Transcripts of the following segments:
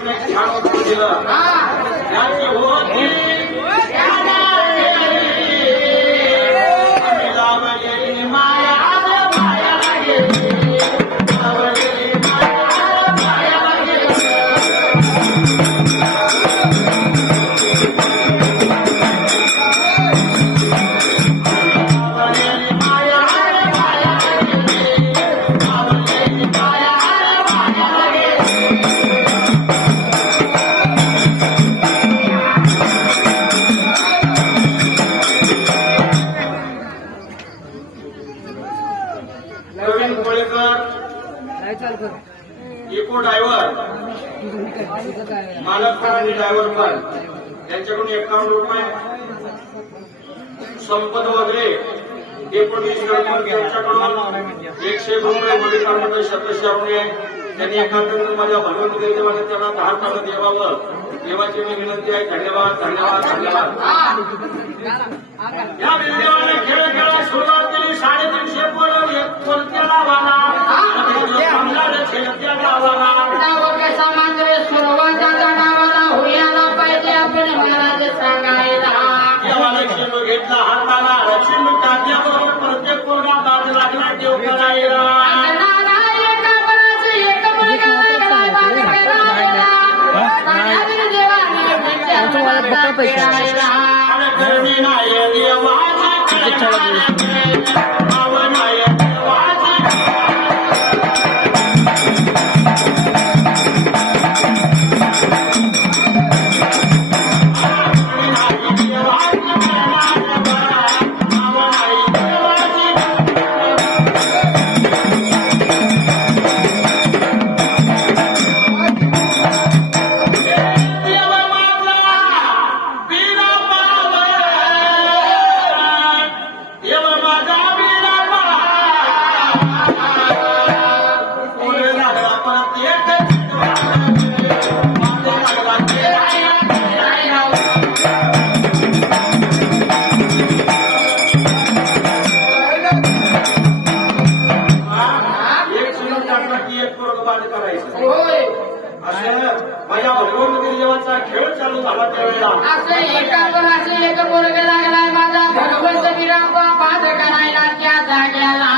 देवाने छान उत्तर दिलं. त्याची होती आम्ही लावलेली माया मायाला गेली, लावलेली माया मायाला गेली. नवीन कोळेकर इको ड्रायव्हर मालक पण आणि ड्रायव्हर पण त्यांच्याकडून 51 रुपये. संपत वगैरे डेप्युटी सरपंच त्यांच्याकडून 100 रुपये वडील सदस्यामुळे त्यांनी एकांतर माझ्या भगवंत देवाने त्यांना 10 तास देवावं. देवाची मी विनंती आहे. धन्यवाद धन्यवाद धन्यवाद. या देवाने खेळ खेळायला सुरुवात केली. 350 पोरं एक कोणत्या गावाला खेळत्या गावाला देवाने खेळ घेतला हाताला. लक्ष्मी काढल्याबरोबर प्रत्येक पोरगा दाद लागला देव करायला. माझ्या भगवंत देवाचा खेळ चालू झाला त्यावेळेला असं एक पोरग लागलाय माझा भगवंत विरांबा पाठ करायला त्या जाग्याला.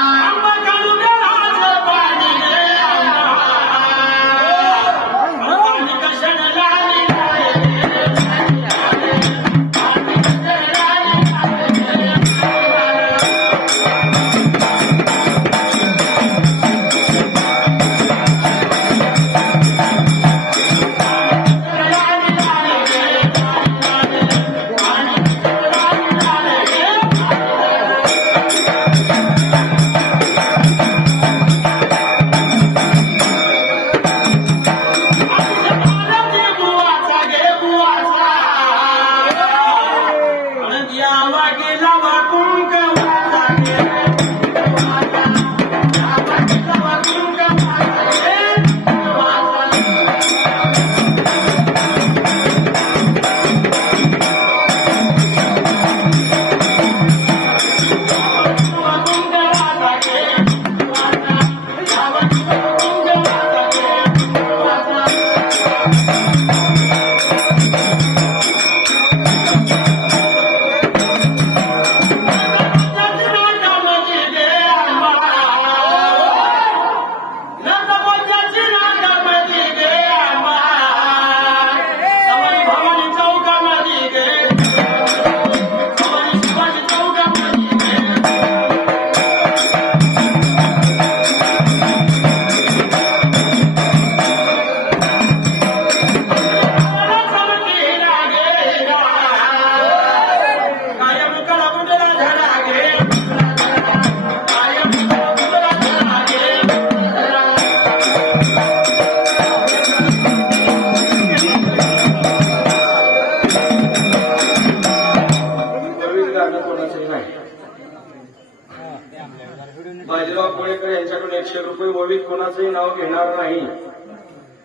बाजीराव कोळेकर यांच्याकडून 100 रुपये ओवीत कोणाचंही नाव घेणार नाही.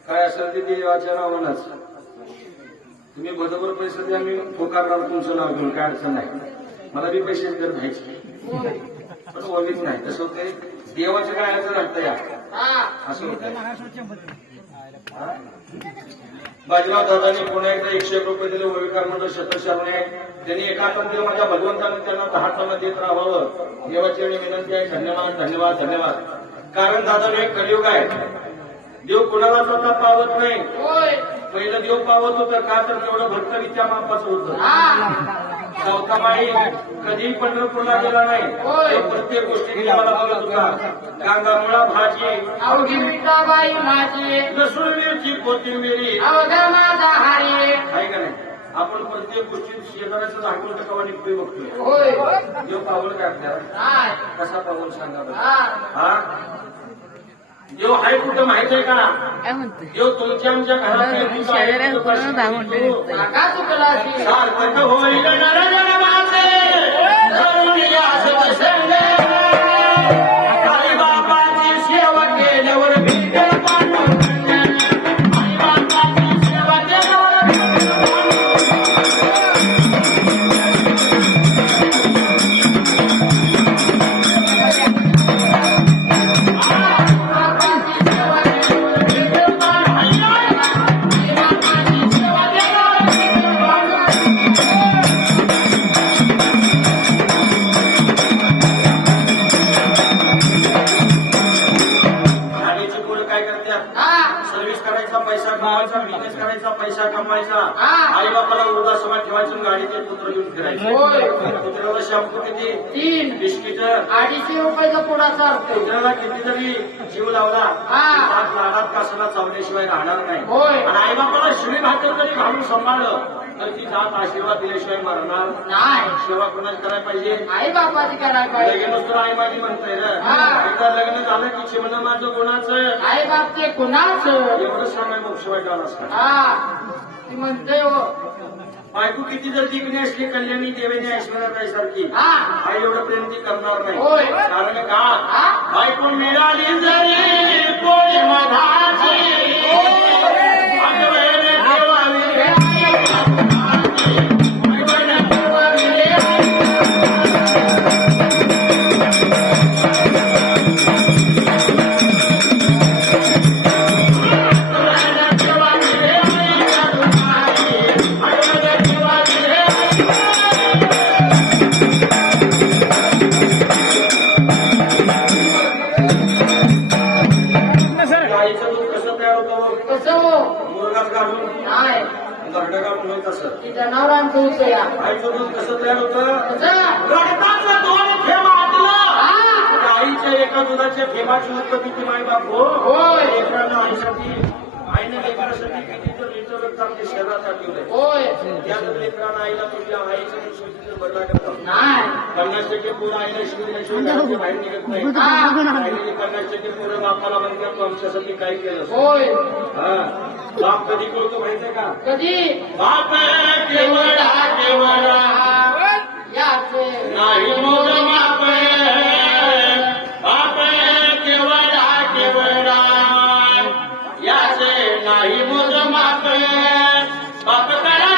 काय असेल ते देवाच्या नावानंच. तुम्ही बरोबर पैसे द्या, मी पोकारणार तुमचं नाव घेऊन, काय अडचण नाही. मला बी पैसे देत घ्यायचे पण ओवीत नाही. तसं ते देवाच्या काय राहतं या हा असं होतं. बाजीराव दादांनी पुन्हा एकदा 101 रुपये दिले. ओविकार मंडळ शतशरणे त्यांनी एका कंपनी माझ्या भगवंताने त्यांना 10 टन देत राहावं देवाची आणि विनंती आहे. धन्यवाद धन्यवाद धन्यवाद. कारण दादा हे कलियुग आहे. देव कुणाला स्वतः पावत नाही. होय पहिलं देव पावत होतं का तर तेवढं भक्त विद्या मापाचं होतं. हा सावतामाई कधी पंढरपूरला गेला नाही. होय. तो प्रत्येक गोष्टी देवाला बोलत होता. कांदामुळा भाजी अवघी विठाबाई माझी लसूण मिरची कोथिंबिरी अवघा माझा हारी आहे का नाही. आपण प्रत्येक गोष्टीत शेजाऱ्याचं दाखवून कवा निघतोय बघतोय. होय देव पावल काय आपल्याला नाही कसा पावल सांगा बरं. हा हा देव आहे कुठं माहित आहे का. काय म्हणते देव तुमच्या आमच्या घरात आहे. कुठं आहे? शेजाऱ्या कुठं पूर्ण 10 मिनिटं निघतंय. काका चुकला असेल. सार्थक होईल नरजन्माचे धरून यासत संगे. आई-बापाची सेवा केल्यावर भेटेल पांडुरंग. आई-बापाची सेवा केल्यावर भेटेल गाडीची पोरं काय करतात. हा सर्व्हिस करायचा पैसा कमवायचा. बिझनेस करायचा पैसा कमवायचा. हा. आई बापाला वृद्धाश्रमात ठेवायचं आणि गाडीचे पुत्र घेऊन फिरायचे. होय कुत्र्याला शॅम्पू किती 3 बिस्किट 250 रुपयाचा पुडा चालतो. कुत्र्याला किती जरी जीव लावला हा. हात लाडात कासला चावल्याशिवाय राहणार नाही. होय. आणि आई बापाला शिवी भाकर जरी घालून सांभाळलं तर ती जात आशीर्वाद दिल्याशिवाय मरणार नाही सेवा कोणाची करायला पाहिजे. आई बापाची करायला पाहिजे. लगेच नुसतं आई माझी म्हणताय ना. हा. एकदा लग्न झालं की चिमणं माझं गुणाचं आई बाप ते कुणाच एवढं सांगाय मोक्ष वाईट आला असता. हा ती म्हणते हो बायको किती जर दिग्नी असली कल्याणी देवेने ऐश्वर्याताई सारखी हा आई एवढं प्रेम ती करणार नाही. होय. कारण का हा. बायको मिळाली जरी पोळी मधाची आठवण ठेवावी रे. आठवण ठेवावी रे. आठवण ठेवावी रे. आठवण ठेवावी रे. गाईचं दूध कसं तयार होतं. कसं हो मुरगास घालून नाही घरडं घालून होत असं. ती जनावरांचं होतं या गाईचं दूध कसं तयार होतं. कसं रक्ताचं 2 थेंब आटलं. हा आईच्या एका दुधाच्या थेंबाची उत्पत्ती ती माय बाप हो. होय. लेकरांना आईसाठी आईने लेकरासाठी किती तर लिटर रक्त आपल्या शरीरात टाकलेलं आहे. होय त्या लेकरांना आईला तुझ्या आईच्या दुष्टीचं बदला करतात. नाही 50% पोरं आईला शिवल्याशिवाय घराच्या बाहेर निघत नाही. हा राहिलेली 50% पोरं बापाला म्हणतात तू आमच्यासाठी काय केलं. होय हा बाप कधी बोलतो माहितीये का. कधी बाप केवळा केवळा याचे नाही मोर माप. बाप केवळा केवळा याचे नाही मोर माप. बाप कराय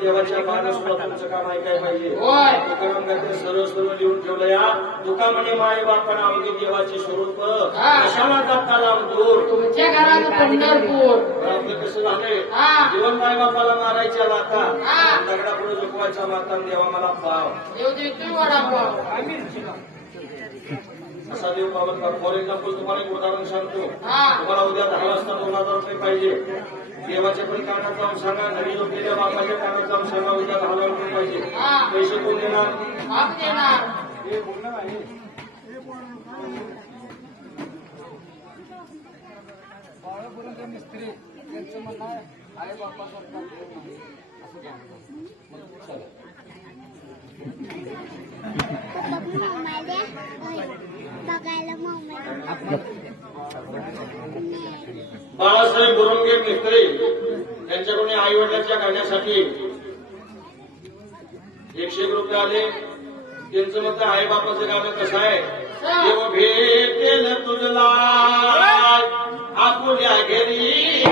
देवाच्या मानसला तुमचं काम ऐकाय पाहिजे. होय. सर्व सर्व लिहून ठेवलं या तुका म्हणे माय बापानं अवघी देवाचे स्वरूप हा. कशाला जाता लांब दूर. तुमच्या घरात पंढरपूर तर आपलं कसं झालंय हा. जीवन माय बापाला मारायच्या लाता हा. दगडापुढे झोपवायचा माता देवा मला पाव देव देतो वडापाव असा देव पावत का. फॉर एक्झाम्पल तुम्हाला एक उदाहरण सांगतो. हा. तुम्हाला उद्या 10 वाजता 2000 रुपये पाहिजे. देवाच्या पण कानात जाऊन सांगा. घरी झोपलेल्या बापाच्या कानात जाऊन सांगा उद्या 10,000 रुपये पाहिजे. हा. पैसे कोण देणार. बाप देणार मिस्त्री त्यांचं म्हणणं आहे आई बापासारखा असं काय. बाळासाहेब बुरंगे मिस्त्री यांच्याकडून आई वडिलांच्या गाण्यासाठी 100 रुपये आले. त्यांचं मत आई बापाचं गाणं कसं आहे? देव भेटेल तुझला आपुल्या घरी